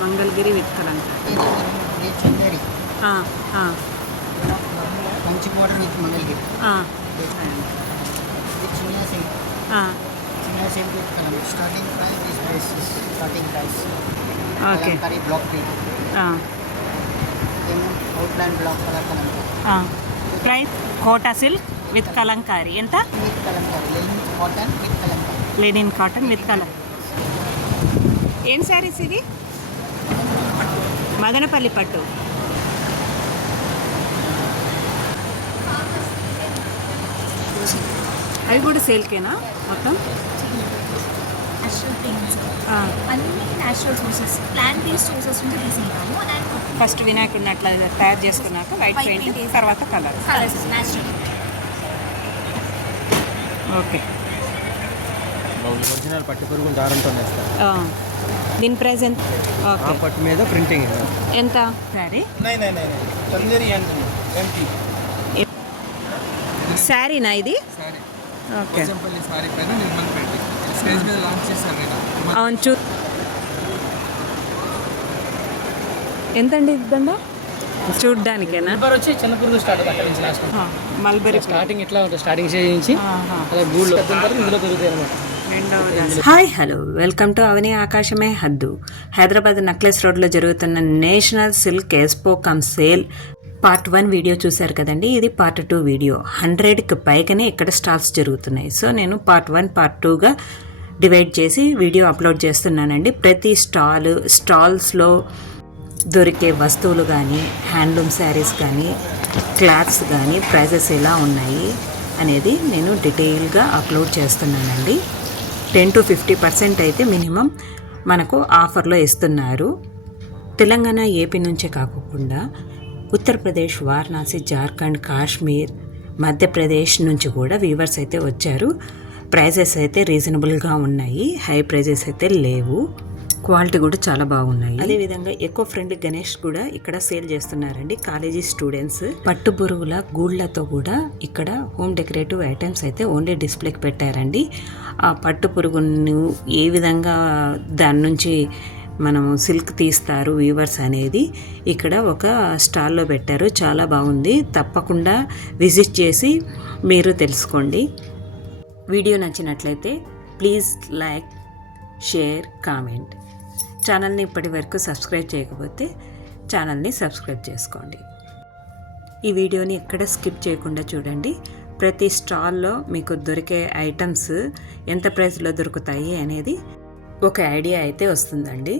Mangalagiri with Kalamkari. ఇది చందేరి ఆ, ఆ, మంచి బోర్డర్ విత్ మంగళగిరి. ఆ, ఇది చిన్న సిల్క్. ఆ, చిన్న silk with Kalamkari. Starting price this price starting price. Okay. Kalamkari block print. ఆ, ఏమో అవుట్లైన్ బ్లాక్ కలర్ కలంకారీ. ఆ. Price Kota silk with Kalamkari ఎంత? With Kalamkari linen cotton with Kalamkari. Linen cotton with colour. ఏం శారీస్ ఇది? మదనపల్లి పట్టు. అవి కూడా సేల్కేనా మొత్తం? నేచురల్ థింగ్స్ అన్నీ natural sources, plant based sources నుంచి తీసుకుంటాము. అండ్ ఫస్ట్ వినాయకుడిని అట్లా తయారు చేసుకున్నాక వైట్ పెయింట్, తర్వాత colour. Colours natural. Okay. Original పట్టు పురుగు దారంతో వేస్తారు. దీని ప్రైస్ ఎంత? ఓకే. పట్టు మీద ప్రింటింగ్ ఎంత శారీ? శారీనా ఇది? ఓకే. అవును చూ. ఎంతండి ఇద్దండా చూడ్డానికేనా? వచ్చి చిన్న పురుగు స్టార్ట్ అక్కడి నుంచి లాస్ట్ మల్బరీ స్టార్టింగ్ ఇట్లా ఉంటుంది. స్టార్టింగ్ స్టేజ్ నుంచి అలా గూళ్ళు ఇందులో పెరుగుతాయి అనమాట. హాయ్ హలో, వెల్కమ్ టు అవని ఆకాశమే హద్దు. హైదరాబాద్ నక్లెస్ రోడ్లో జరుగుతున్న national silk expo come sale part 1 video చూశారు కదండి. ఇది పార్ట్ 2 వీడియో. 100కి పైగానే ఇక్కడ స్టాల్స్ జరుగుతున్నాయి. సో నేను పార్ట్ 1 పార్ట్ 2గా డివైడ్ చేసి వీడియో అప్లోడ్ చేస్తున్నానండి. ప్రతి స్టాల్స్లో దొరికే వస్తువులు కానీ, హ్యాండ్లూమ్ శారీస్ కానీ, క్లాత్స్ కానీ ప్రైజెస్ ఎలా ఉన్నాయి అనేది నేను డీటెయిల్గా అప్లోడ్ చేస్తున్నానండి. 10 to 50% అయితే మినిమం మనకు ఆఫర్లో ఇస్తున్నారు. తెలంగాణ, ఏపీ నుంచే కాకుండా ఉత్తరప్రదేశ్, వారణాసి, జార్ఖండ్, కాశ్మీర్, మధ్యప్రదేశ్ నుంచి కూడా వీవర్స్ అయితే వచ్చారు. ప్రైజెస్ అయితే రీజనబుల్గా ఉన్నాయి, హై ప్రైజెస్ అయితే లేవు. క్వాలిటీ కూడా చాలా బాగున్నాయి. అదేవిధంగా ఎకో ఫ్రెండ్లీ గణేష్ కూడా ఇక్కడ సేల్ చేస్తున్నారండి. కాలేజీ స్టూడెంట్స్ పట్టు పురుగుల గూళ్ళతో కూడా ఇక్కడ హోమ్ డెకరేటివ్ ఐటమ్స్ అయితే ఓన్లీ డిస్ప్లేకి పెట్టారండి. ఆ పట్టు పురుగును ఏ విధంగా దాని నుంచి మనము సిల్క్ తీస్తారు వీవర్స్ అనేది ఇక్కడ ఒక స్టాల్లో పెట్టారు. చాలా బాగుంది. తప్పకుండా విజిట్ చేసి మీరు తెలుసుకోండి. వీడియో నచ్చినట్లయితే ప్లీజ్ లైక్, షేర్, కామెంట్. ఛానల్ని ఇప్పటి వరకు సబ్స్క్రైబ్ చేయకపోతే ఛానల్ని సబ్స్క్రైబ్ చేసుకోండి. ఈ వీడియోని ఎక్కడ స్కిప్ చేయకుండా చూడండి. ప్రతి స్టాల్లో మీకు దొరికే ఐటమ్స్ ఎంత ప్రైస్లో దొరుకుతాయి అనేది ఒక ఐడియా అయితే వస్తుందండి.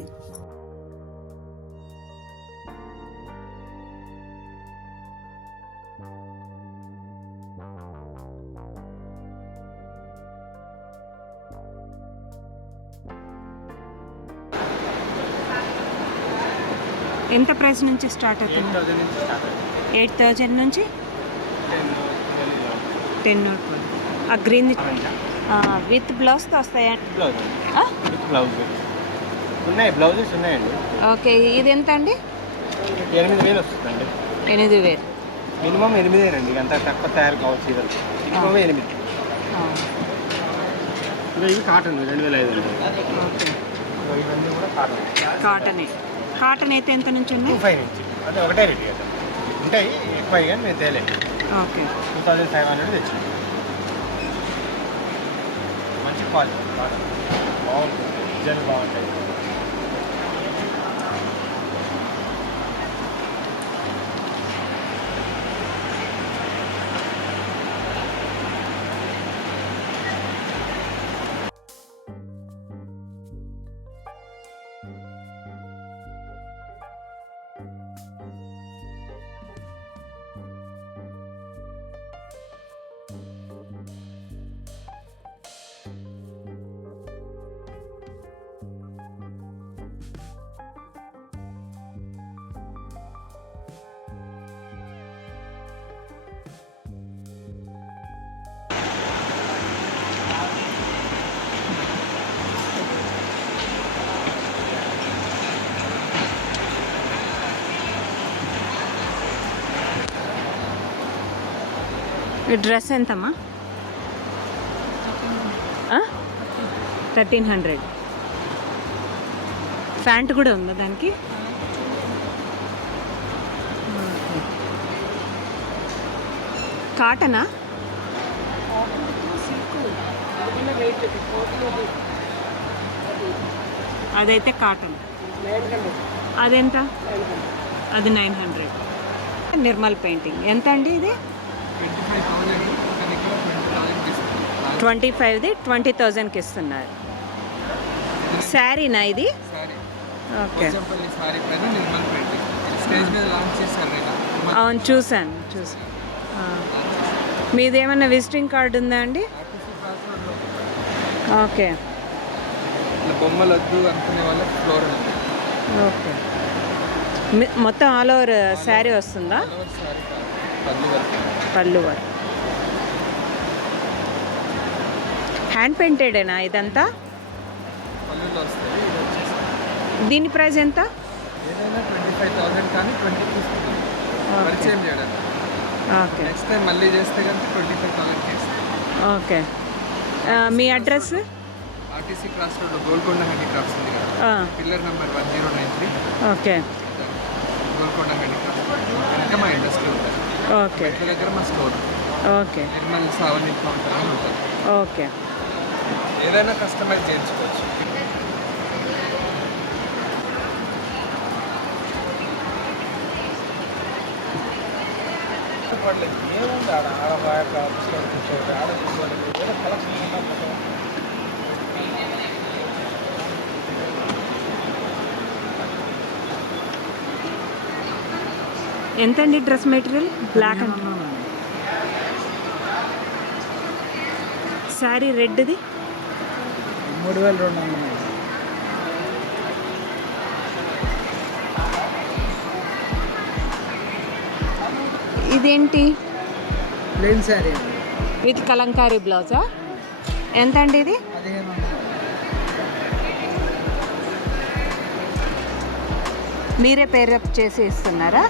ఎంత ప్రైస్ నుంచి స్టార్ట్ అవుతుంది? 8,000 నుంచి 10 ఆ గ్రీన్ విత్ బ్లౌజ్తో వస్తాయా? ఉన్నాయి, బ్లౌజెస్ ఉన్నాయండి. ఓకే. ఇది ఎంత అండి? 8,000 వస్తుందండి. 8,000 మినిమం 8,000 అంత తక్కువ తయారు కావచ్చు. చీరలు మినిమం 8. ఇవి కాటన్ 2,500. ఓకే. ఇవన్నీ కూడా కాటన్. కాటన్ అయితే ఎంత నుంచి ఉన్నాయి? 25 నుంచి. అంటే ఒకటే రేట్ కదా. ఉంటాయి ఎక్కువ కానీ మేము తేలేదు. ఓకే. 2,500 తెచ్చింది. మంచి క్వాలిటీ బాగుంటుంది, డిజైన్ బాగుంటాయి. ఈ డ్రెస్ ఎంతమ్మా? 1,300. ప్యాంట్ కూడా ఉందా దానికి? కాటనా? అదైతే కాటన్. అదెంత? అది 900. నిర్మల్ పెయింటింగ్ ఎంత అండి ఇది? 25ది 20,000కి ఇస్తున్నారు. శారీనా ఇది? ఓకే, అవును చూసాను. మీది ఏమన్నా విజిటింగ్ కార్డు ఉందా అండి? ఓకే బొమ్మలు వద్దు అనుకునే వాళ్ళకి ఫ్లోరల్ ఓకే. మొత్తం ఆల్ ఓవర్ శారీ వస్తుందా? పళ్ళు వర్క్. హ్యాండ్ పెయింటెడేనా ఇదంతా? పళ్ళులో వస్తుంది. ఇది వచ్చేసి దీని ప్రైస్ ఎంత? ఏదైనా 25,000 కానీ 20 తీసుకుంటాం పరిచయం చేయడానికి. ఓకే నెక్స్ట్ టైం మళ్ళీ చేస్తే కనుక 25,000 ఇస్తాం. ఓకే. మీ address? RTC cross road Golconda handicrafts ఉంది కదా, pillar number 1093. Okay Golconda handicrafts ఇంకా మా ఇండస్ట్రీ ఉంటుంది. ఓకే ఇంటి దగ్గర మా స్టోర్ ఓకే నిర్మల్ సావని కౌంటర్ అని ఉంటుంది. ఓకే. ఏదైనా కస్టమైజ్ చేయించుకోవచ్చు. ఏముంది ఆడ పుస్తకం కూర్చోవాలి, ఆడ కూర్చోవాలి, ఏదో కలెక్షన్ ఉన్నా ఎంతండి dress material? Black and sari రెడ్ది 3,200. ఇదేంటి? ప్లెయిన్ శారీ విత్ కలంకారీ బ్లౌజా? ఎంత అండి ఇది? 1500. మీరే పేరప్ చేసి ఇస్తున్నారా?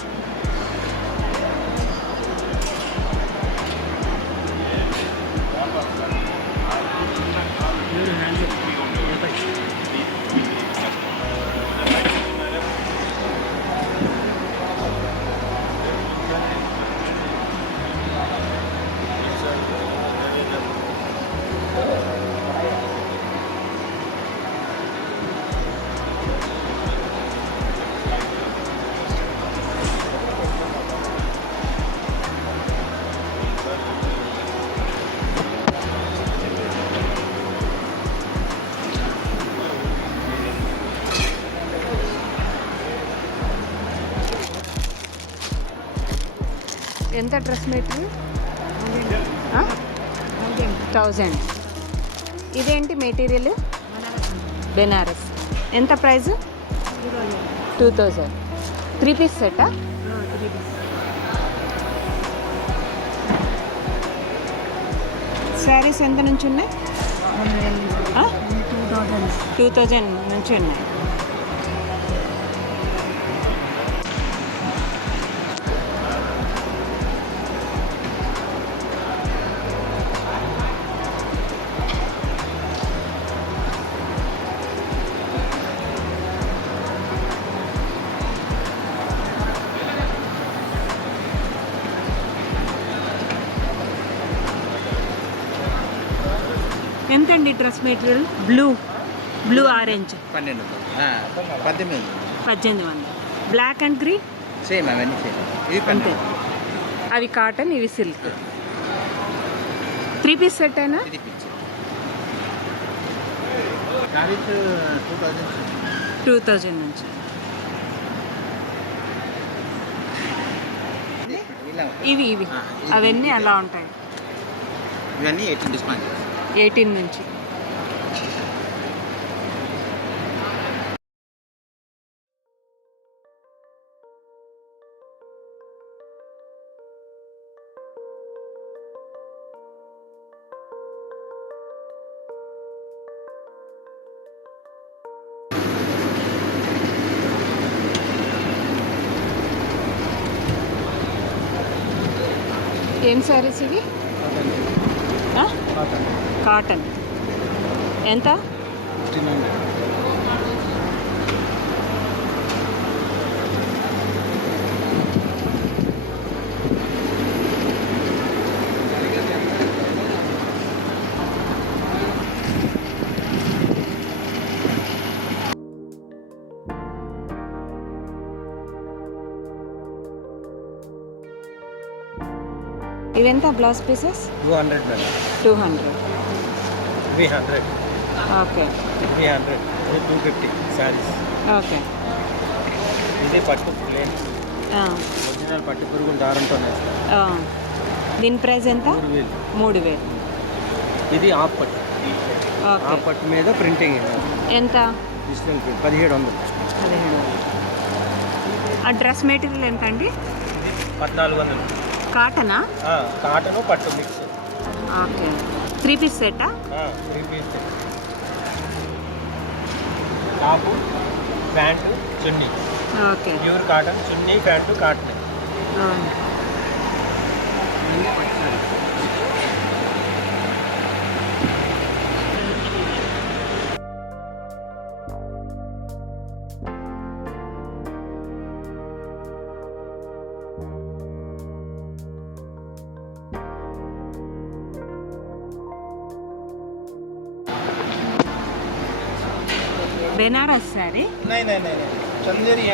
ఎంత డ్రెస్ మెటీరియల్? 1000. ఇదేంటి మెటీరియల్? బెనారస్. ఎంత ప్రైస్? 2000. 3 పీస్ సెట్టా? శారీస్ ఎంత నుంచి ఉన్నాయి? 2000 నుంచి ఉన్నాయి. ఎంతండి dress material? Blue orange 1800. Black and green same అవన్నీ సేమ్. అంతే. అవి కాటన్, ఇవి సిల్క్. 3 పీస్ సెట్ అయినా? 2000 నుంచి. ఇవి అవన్నీ అలా ఉంటాయి. ఇవన్నీ 18 డిస్కౌంట్. 18 నుంచి. ఏం శారీస్ ఇవి? కాటన్. ఎంత? 1500. ఇవెంత బ్లౌజ్ పీసెస్? 200 మేడం. 200. 300. ఓకే 300. ఇది 250 శారీస్. ఓకే. ఇది పట్టు ప్లేన్ ఒరిజినల్ పట్టు పురుగు దారంతో నేస్తారు. దీని ప్రైస్ ఎంత? 3000. 3000. ఇది ఆఫ్ పట్టు. ఓకే. ఆఫ్ పట్టు మీద ప్రింటింగ్ ఎంత? Digital print 1700. 1700. ఆ డ్రెస్ మెటీరియల్ ఎంత అండి? 1400. కాటనా? కాటను పట్టు మిక్స్. ఓకే. 3 పీస్ సెట్టా? 3 piece top pant chunni. Okay. Pure cotton chunni pant cotton. Banaras sari? नहीं चंदेरी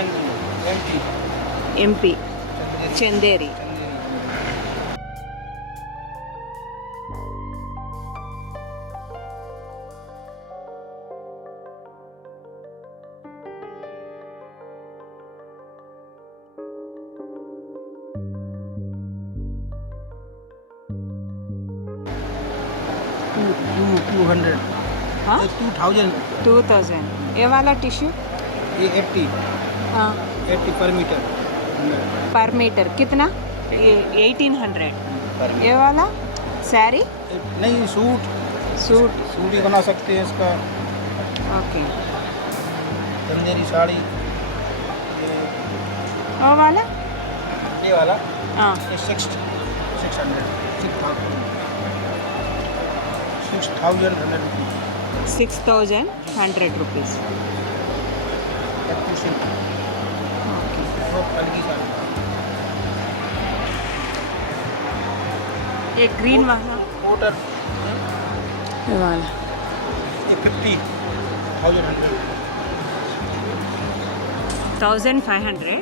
ఎంపీ చందేరి. हाँ? 2000. 2000. ये वाला टिश्यू? ये 80 पर मीटर. पर मीटर कितना? ये 1800. ये वाला साड़ी? नहीं सूट ही बना सकते हैं इसका. ओके. चंदेरी साड़ी. वो वाला? ये वाला हाँ. ये 600. 6100 rupees. एक ग्रीन वाला कोटर ये वाला ये 50,100. 1500.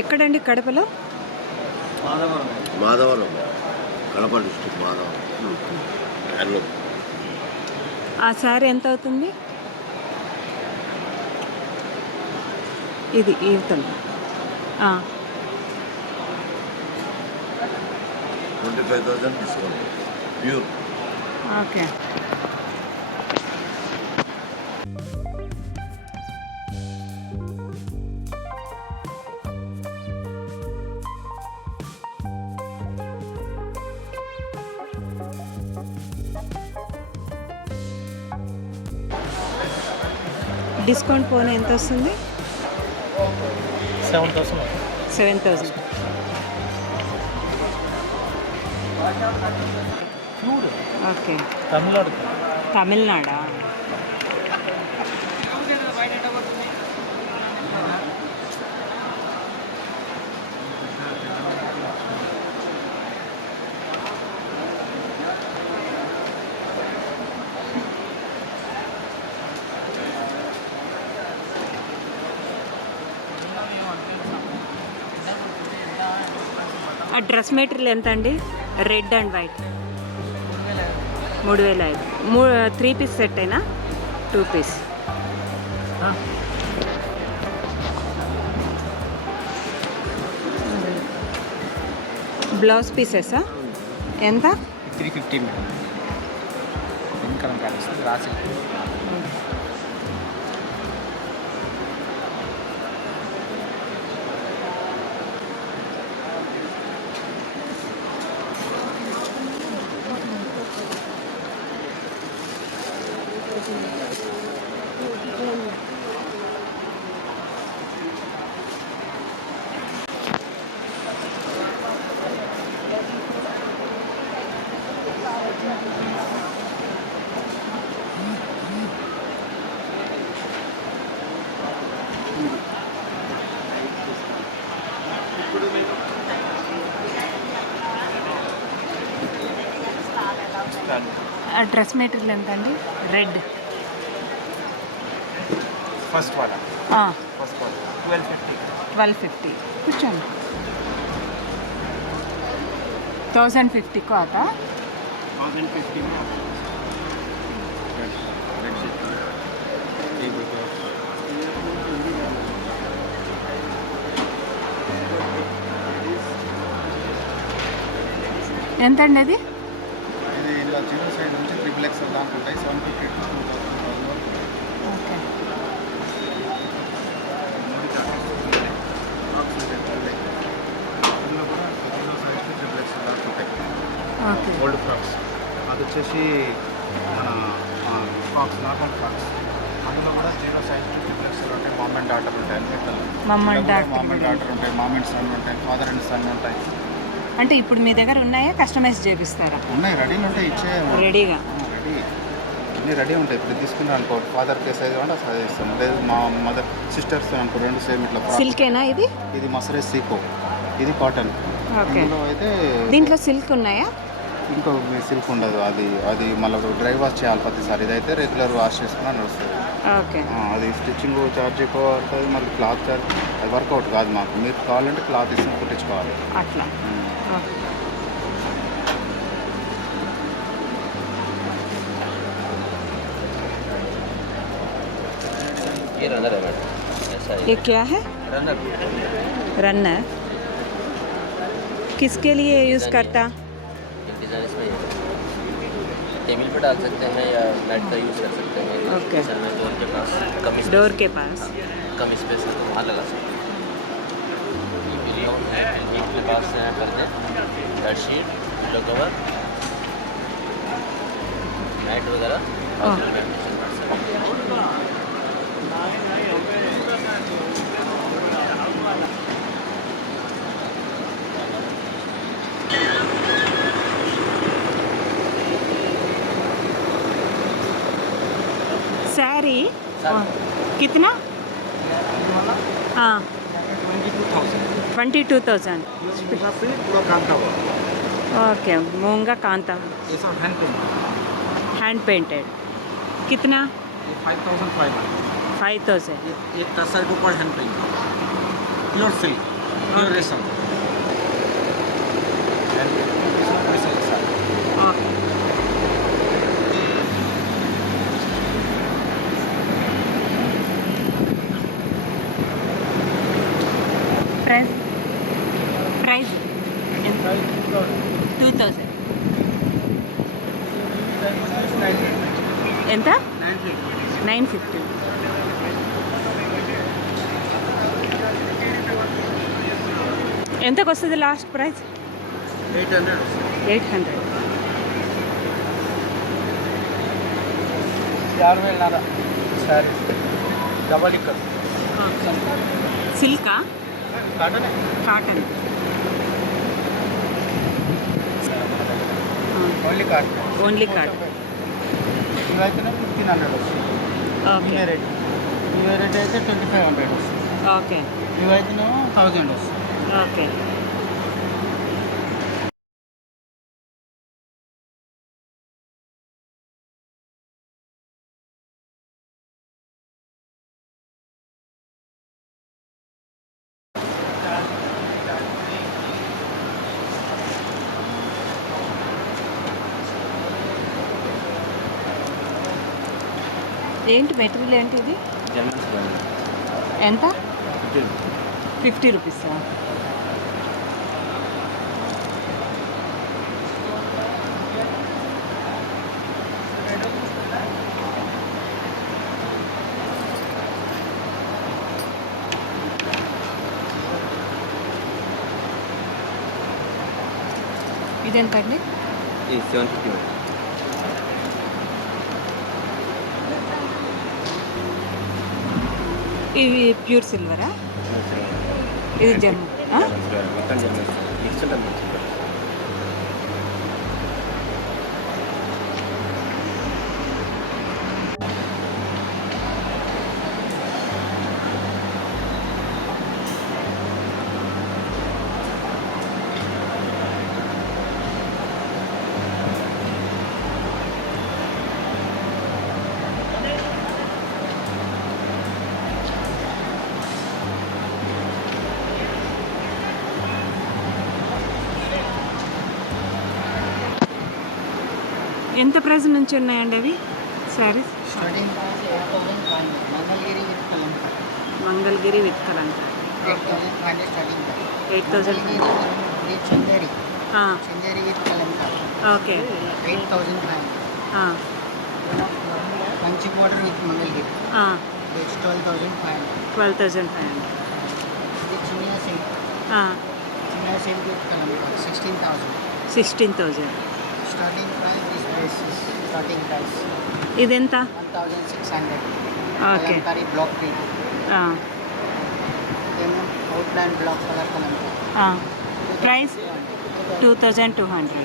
ఎక్కడండి కడపలో? మాధవరం కడప డిస్ట్రిక్ట్ మాధవరం. ఆ సారీ ఎంత అవుతుంది? ఇది ఈతలు 25,000 డిస్కౌంట్ ప్యూర్. ఓకే. డిస్కౌంట్ పోనీ ఎంత వస్తుంది? 7,000. 7000. ఓకే. తమిళనాడా? ఆ డ్రెస్ మెటీరియల్ ఎంత అండి? Red and white 3,500 3 piece set అయినా 2 పీస్ బ్లౌజ్ పీసెసా ఎంత? 350 మేడం. వెనకాల కనిపిస్తుంది రాసి. డ్రెస్ మెటీరియల్ ఎంత అండి? రెడ్ ఫస్ట్ వాలా 1250. 1250 కూర్చోండి. 1050 को आता 1050 में ఎంత అండి అది? ఇది ఇలా జీరో సైజ్ నుంచి XXL దాకా ఉంటాయి. 750 to 2000 వరకు. ఓకే. అందులో కూడా జీరో సైజ్ టు XXL దాకా ఉంటాయి. ఓకే. ఓల్డ్ ఫ్రాక్స్ అది వచ్చేసి మన ఫ్రాక్స్, నార్మల్ ఫ్రాక్స్. అందులో కూడా జీరో సైజ్ టు XXL ఉంటాయి. మామ్ అండ్ డాటర్ ఉంటాయి. అన్ని mom and daughter mom and daughter ఉంటాయి. మామ్ అండ్ సన్ ఉంటాయి. ఫాదర్ అండ్ సన్ ఉంటాయి. అంటే ఇప్పుడు మీ దగ్గర ఉన్నాయా? కస్టమైజ్ చేపిస్తారా? ఉన్నాయి, రెడీలు ఉంటాయి. ఇచ్చే రెడీగా రెడీ అన్నీ రెడీ ఉంటాయి. ఇప్పుడు తీసుకున్నాను అనుకో, ఫాదర్ కే సైజ్ అంటే సైజ్ ఇస్తాను. లేదు మా మదర్ సిస్టర్స్ అనుకో, 2 సేమ్ ఇట్లా సిల్కేనా ఇది? ఇది మసరే సీకో, ఇది కాటన్. ఓకే. ఇందులో అయితే దీంట్లో సిల్క్ ఉన్నాయా? ఇంకో సిల్క్ ఉండదు. అది మళ్ళీ డ్రై వాష్ చేయాలి ప్రతిసారి. ఇదైతే రెగ్యులర్ వాష్ చేసుకున్నా నడుస్తుంది. ఓకే. అది స్టిచ్చింగ్ ఛార్జ్ ఎక్కువ పడుతుంది. మళ్ళీ క్లాత్ ఛార్జ్ అది వర్కౌట్ కాదు మాకు. మీరు కావాలంటే క్లాత్ ఇస్తాం, కుట్టించుకోవాలి. అట్లా. ఓకే. ये रनर है मैडम, ऐसा है ये क्या है? रनर. रनर किसके लिए यूज़ करता? एक डिज़ाइन इसमें ये है. टेबल पे डाल सकते हैं या नेट का यूज़ कर सकते हैं. ओके. किचन में डोर के पास कम स्पेस, डोर के पास कम स्पेस है तो वहाँ लगा सकते हैं. ये बिलियन है, एक के पास से है पर्दे, बेडशीट, पिलो कवर, मैट वगैरह. हाँ. साड़ी कितना? हाँ 22,000. पूरा कांता हुआ. ओके. मूंगा कांता ये सब हैंड पेंट. Hand painted. कितना? ये 5500. 5,000. एक टसर के ऊपर hand paint, pure silk, pure रेशम. ओके. Price price 2,000. ఎంత? 950. ఎంతకు వస్తుంది లాస్ట్ ప్రైస్? 800. 800. 6,000 सारी डबल इक्कल సిల్కా? काटन है. Cotton. Only cotton. Only cotton. ఇవైతే 1,500 వస్తుంది. ఓకే. ఇవే రేట్ అయితే 2,500 వస్తుంది. ఓకే. ఇవైతే 1,000 వస్తుంది. ఓకే. ఏంటి మెటీరియల్ ఏంటి ఇది? జర్మన్ సిల్క్ ఎంత? 50 రూపీసా? ఇదెంతండి? ఇది 750 మేడం. ఇవి ప్యూర్ సిల్వరా? ఇది జర్మన్ మొత్తం జర్మన్ మిక్స్ ఉంటుంది మంచిగా. ఎంత ప్రైస్ నుంచి ఉన్నాయండి అవి saris? Starting price 8,500 Mangalagiri with Kalamkari. Mangalagiri with Kalamkari 8,500 starting price. 8,000. Mangalagiri ఇది Chanderi Chanderi with Kalamkari okay. 8,500. Kanchi border with Mangalagiri it's 12,500. 12,500. ఇది చిన్న silk with Kalamkari 16,000. 16,000. Starting price this price starting price ఇదెంత? 1,600. ఓకే. కలంకారీ బ్లాక్ ప్రింట్ ఏమో outline black colour Kalamkari. Price 2,200.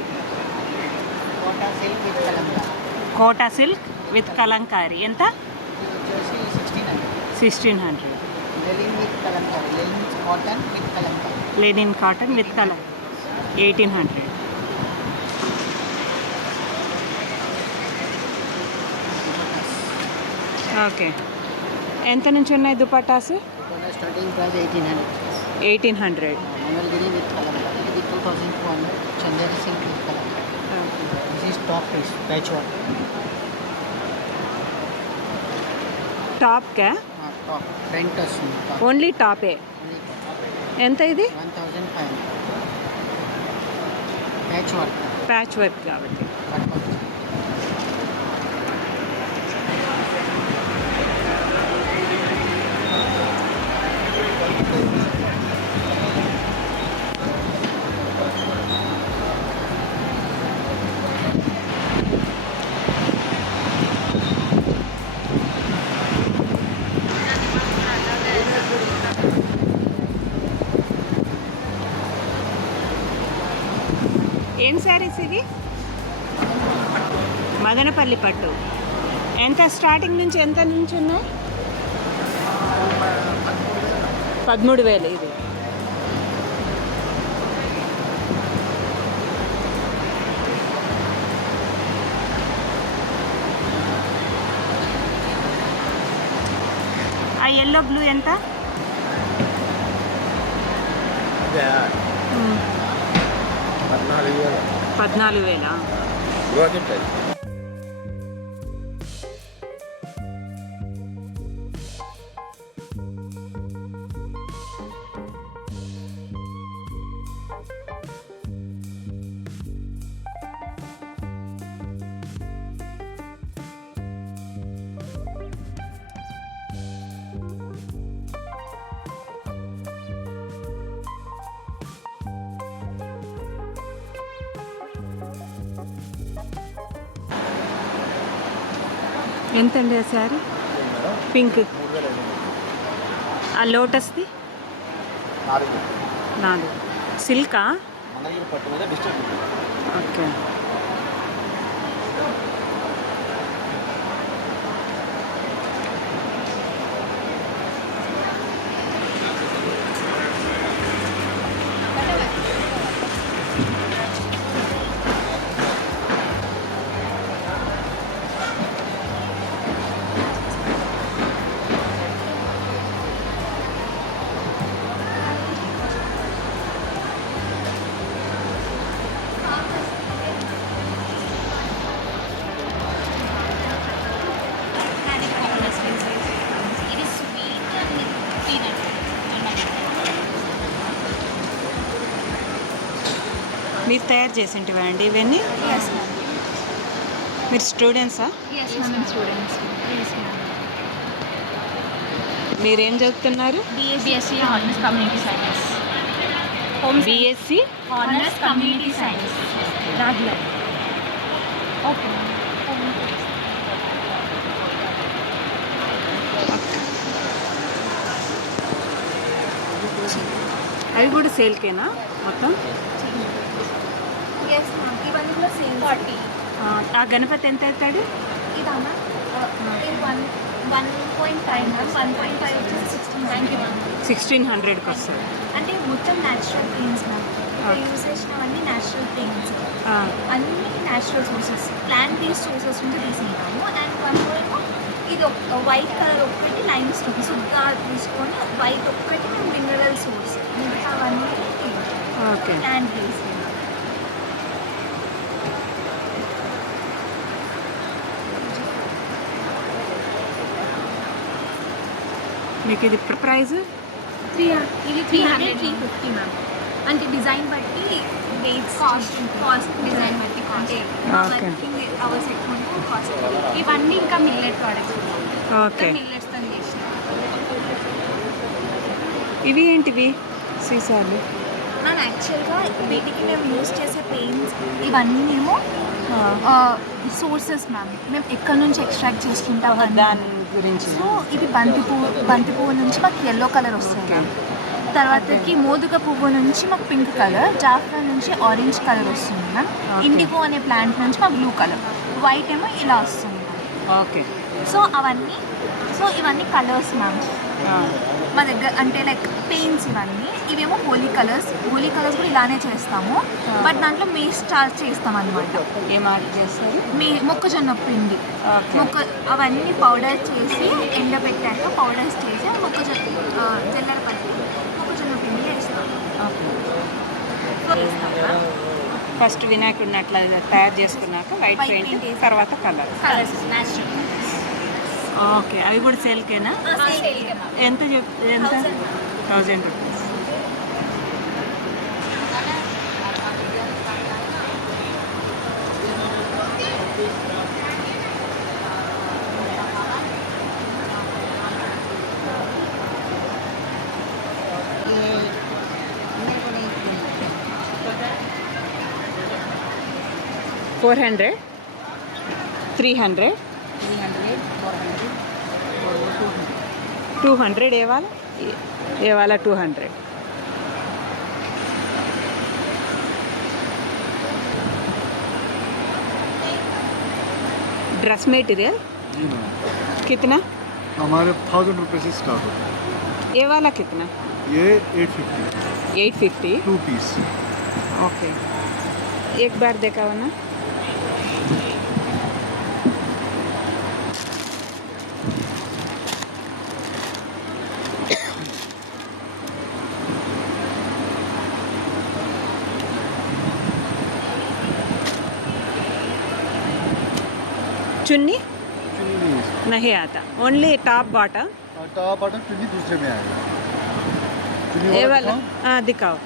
Kota silk with Kalamkari Kota silk with Kalamkari ఎంత? ఇది వచ్చేసి 1,600. 1,600. Linen with Kalamkari linen cotton with Kalamkari linen cotton with colour 1,800. Okay. ఎంత నుంచి ఉన్నాయి dupattas? Starting price 1,800. 1,800. Mangalagiri with Kalamkari ఇది 2,200. Chanderi silk with Kalamkari this is top piece patch work టాప్కా? Top front వస్తుంది top only టాపే. ఎంత ఇది? 1,500. ప్యాచ్ వర్క్ ప్యాచ్ వర్క్ కాబట్టి. ఏం శారీస్ ఇవి? మదనపల్లి పట్టు. ఎంత స్టార్టింగ్ నుంచి ఎంత నుంచి ఉన్నాయి? 13,000 ఇది. ఆ ఎల్లో బ్లూ ఎంత? 14,000. ఎంతండి ఆ శారీ? పింక్. ఆ లోటస్ది 4. సిల్కా? మంగళగిరి పట్టు మీద డిస్ట్రిక్ట్. ఓకే. మీరు తయారు చేసింటివా అండి ఇవన్నీ? Yes ma'am. మీరు స్టూడెంట్సా? Yes ma'am, students. Yes ma'am. మీరేం చదువుతున్నారు? BSc honours community science. BSc honours community science. దాంట్లో ఓకే. అవి కూడా సేల్కేనా మొత్తం? ఎస్ మ్యామ్, ఇవన్నీ కూడా సేమ్ 40. ఆ గణపతి ఎంత అవుతాడు? ఇదా మ్యామ్? ఇది 1.5 మ్యామ్. 1.5 వచ్చేసి 16 మ్యామ్. 1600కి వస్తుంది. అంటే మొత్తం న్యాచురల్ పెయింట్స్ మ్యామ్. యూజ్ చేసినవన్నీ న్యాచురల్ పెయింట్స్, అన్ని natural sources, plant based sources నుంచి తీసుకుంటాము. అండ్ వన్ ఏమో ఇది వైట్ కలర్ ఒక్కటి లైమ్ స్టోన్ సుగ్గా తీసుకొని వైట్ ఒక్కటి మినరల్ సోర్స్, మిగతా అవన్నీ ఓకే. Plant based. మీకు ఇది ప్రైస్? ఇది 300, 350 మ్యామ్. అంటే డిజైన్ బట్టి వెయిట్స్, కాస్ట్ డిజైన్ బట్టి కాస్ట్. ఓకే. వర్కింగ్ అవర్స్ ఎక్కువ ఉంటే కాస్ట్. ఇవన్నీ ఇంకా మిల్లెట్ ప్రోడక్ట్స్. ఓకే. మిల్లెట్స్తో చేసిన. ఇవి ఏంటివి సీసాలు? మ్యామ్ యాక్చువల్గా వీటికి మేము యూజ్ చేసే పెయింట్స్ ఇవన్నీ మేము సోర్సెస్ మ్యామ్. మేము ఎక్కడి నుంచి ఎక్స్ట్రాక్ట్ చేసుకుంటాం దాని గురించి. సో ఇది బంతి పువ్వు నుంచి మాకు ఎల్లో కలర్ వస్తుంది మ్యామ్. తర్వాతకి మోదుగ పువ్వు నుంచి మాకు పింక్ కలర్, జాఫ్రాన్ నుంచి ఆరెంజ్ కలర్ వస్తుంది మ్యామ్. ఇండిగో అనే ప్లాంట్ నుంచి మాకు బ్లూ కలర్, వైట్ ఏమో ఇలా వస్తుంది మ్యామ్. ఓకే. సో ఇవన్నీ కలర్స్ మ్యామ్ మా దగ్గర. అంటే లైక్ పెయింట్స్ ఇవన్నీ. ఇవేమో హోలీ కలర్స్ కూడా ఇలానే చేస్తాము. బట్ దాంట్లో మేస్ చార్జ్ చేస్తాం అనమాట. ఏం ఆర్డర్ చేస్తారు? మొక్కజొన్న పిండి, ఓకే. అవన్నీ పౌడర్ చేసి ఎండబెట్టాక పౌడర్స్ చేసి జల్లెడ పట్టి మొక్కజొన్న పిండి వేస్తాం. ఫస్ట్ వినాయకుడిని అట్లా తయారు చేసుకున్నాక వైట్ పెయింట్, తర్వాత కలర్స్ న్యాచురల్. ఓకే. అవి కూడా సేల్కేనా? ఎంత ఎంత? 1000 రూపీస్. $400, $300, 200 ये वाला 200. ड्रेस मटेरियल जी मैम, कितना? हमारे 1000 रुपये से स्टार्ट होता है. ये वाला कितना? ये 850 850. 2 पीस. ओके. एक बार देखा हो ना. चुन्नी नहीं आता, only top bottom. Top button चुन्नी दूसरे में आएगा. चुन्नी ये वाला वाला हाँ दिखाओ.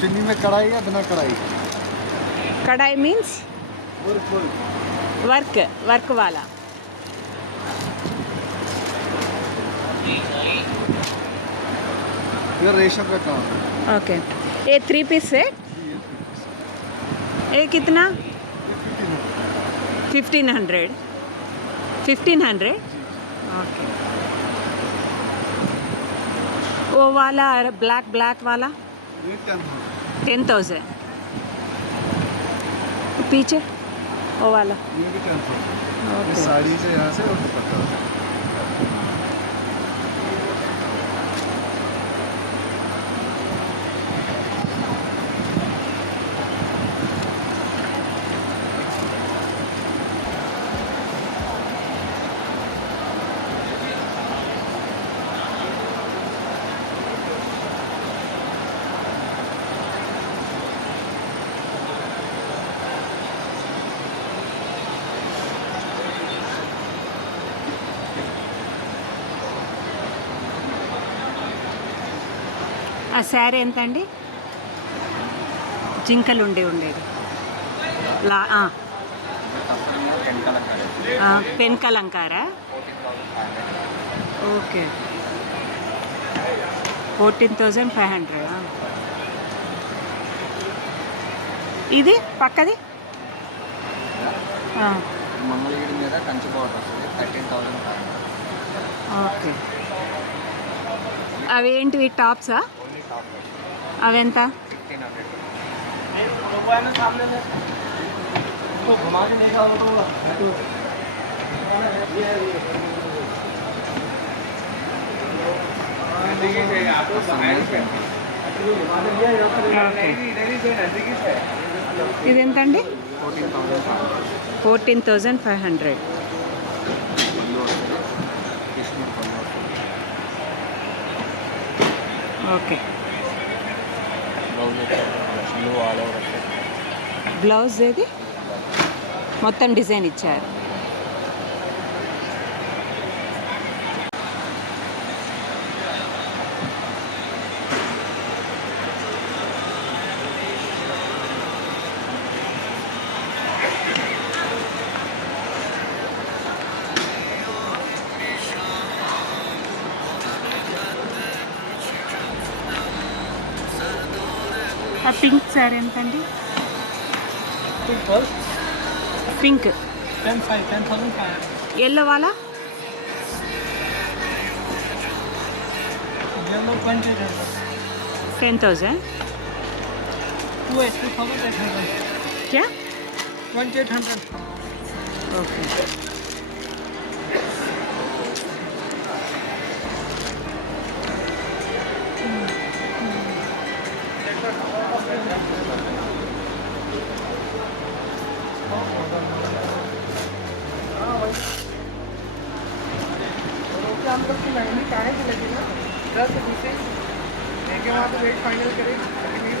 चुन्नी में कढ़ाई या बिना कढ़ाई? कढ़ाई मीन्स वर्क वाला. ये रेशम का काम है. ओके. ये 3 पीस है. ये कितना? 1500. 1500. ओके. वो वाला ब्लैक वाला ये 10,000. 10,000. पीछे वो वाला ये भी 10,000. ये ओके. साड़ी से यहाँ से और दुपट्टा. ఆ శారీ ఎంత అండి? జింకలు ఉండేది పెన్ కలంకారా? ఓకే, 14,500. ఇది పక్కది మంగళగిరి మీద కంచి బార్డర్ వస్తుంది 13,500. ఓకే. అవి ఏంటివి టాప్సా? Only top అవెంత? 1,500. ఇది ఎంతండి? 14,500. 14,500. పళ్ళు వస్తుంది, కృష్ణుడు పళ్ళు వస్తుంది. Okay. Blouse blue all over వస్తుంది. బ్లౌజ్ ఏది? మొత్తం డిజైన్ ఇచ్చారు. ఆ పింక్ శారీ ఎంతండి? పింక్ 10,500. ఎల్లో వాళ్ళ Yellow 2,800. 10,000. 2,800. क्या? 2,800. ఓకే. हम लोग की महंगी काहे की लगी ना 10 से लेके वहाँ तो रेट फाइनल करेंगे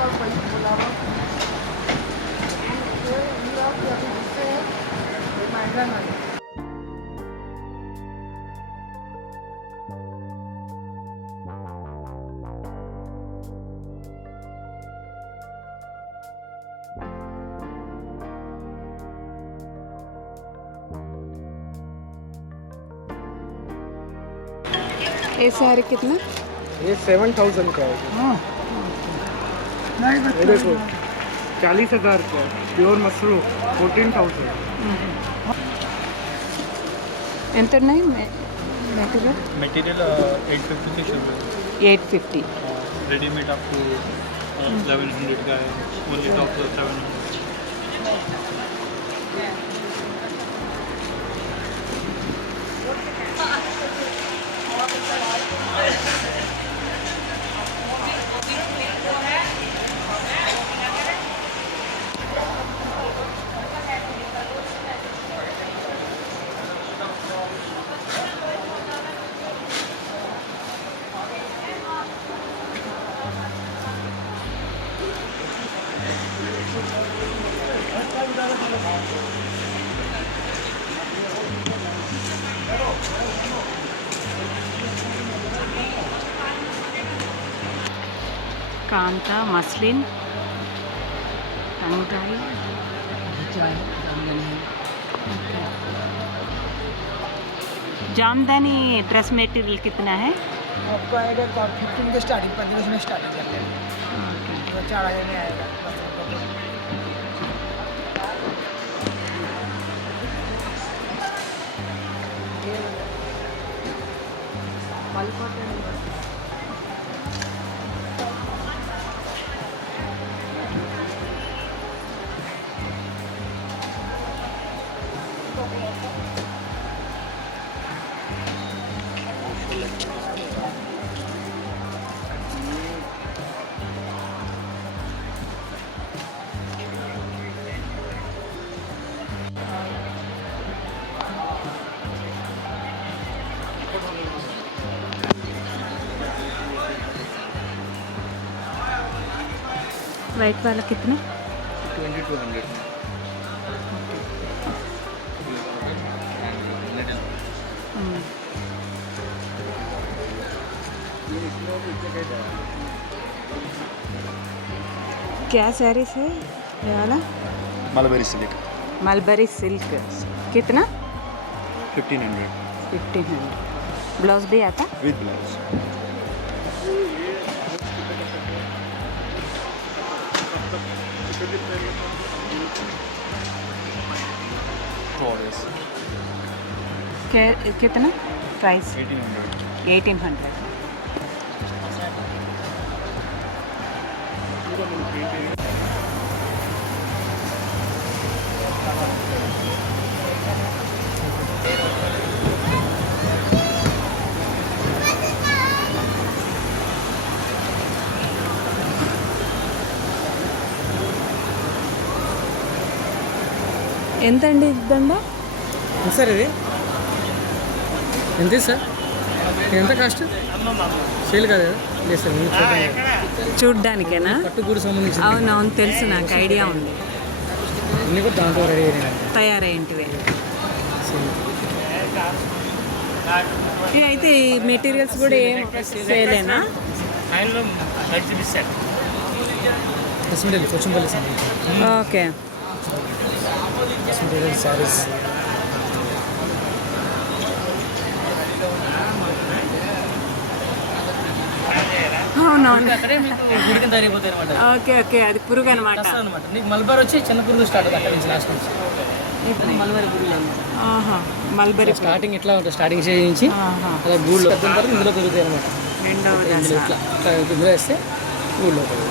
और पैसे बुलावा महंगा ना ये साड़ी कितना? ये 7,000 का है। ये देखो 40,000 का प्योर मसरू 14,000. ఎంత ఉన్నాయి material? Material 850 850. Readymade up to 1100 का है, only top 700. Kantha muslin Tangail Jamdani dress material कितना है? आपको आएगा 15 के स्टार्टिंग 15 में स्टार्टिंग करते हैं 4,000 में आएगा. वाइट वाला कितना? 2,200. क्या sarees है ये वाला? मलबरी सिल्क मलबरी सिल्क कितना? 1500 1500. ब्लाउज भी आता? विद ब्लाउज कितना प्राइस? 1800 1800. ఎంతండి దండ? సార్ ఇది ఎంత సార్? ఎంత కాస్ట్? సేల్ కాదు కదా? లేదు సార్, మీకు చూడ్డానికేనా? పట్టుకూరు సంబంధించి అవునవును తెలుసు, నాకు ఐడియా ఉంది. అన్నీ కూడా దాంట్లో రెడీ అయినాయి. తయారైంటివే. అయితే ఈ మెటీరియల్స్ కూడా ఏం సేలేనా? కశ్మీరీ కొచ్చిపల్లి సంబంధించి ఓకే. కశ్మీరీ శారీస్. అవునవును. అక్కడే మీకు గుడికి తయారైపోతాయి అనమాట. ఓకే ఓకే, అది పురుగు అనమాట. అనమాట నీకు మల్బార్ వచ్చి చిన్న పురుగు స్టార్ట్ అవుతుంది అక్కడ నుంచి లాస్ట్ నుంచి. ఇప్పుడు మల్బార్ పురుగు అనమాట. ఆహా, మల్బరీ స్టార్టింగ్ ఇట్లా ఉంటుంది, స్టార్టింగ్ స్టేజ్ నుంచి ఆహా. అలా గూళ్ళు పెద్ద తర్వాత ఇందులో పెరుగుతాయి అనమాట. రెండవ ఇందులో దశ. ఇట్లా ఇందులో వేస్తే గూళ్ళు అవుతుంది.